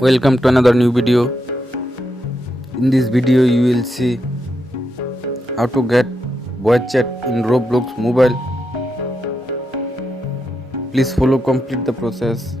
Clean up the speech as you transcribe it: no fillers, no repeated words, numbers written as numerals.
Welcome to another new video. In this video you will see how to get voice chat in Roblox mobile. Please follow complete the process.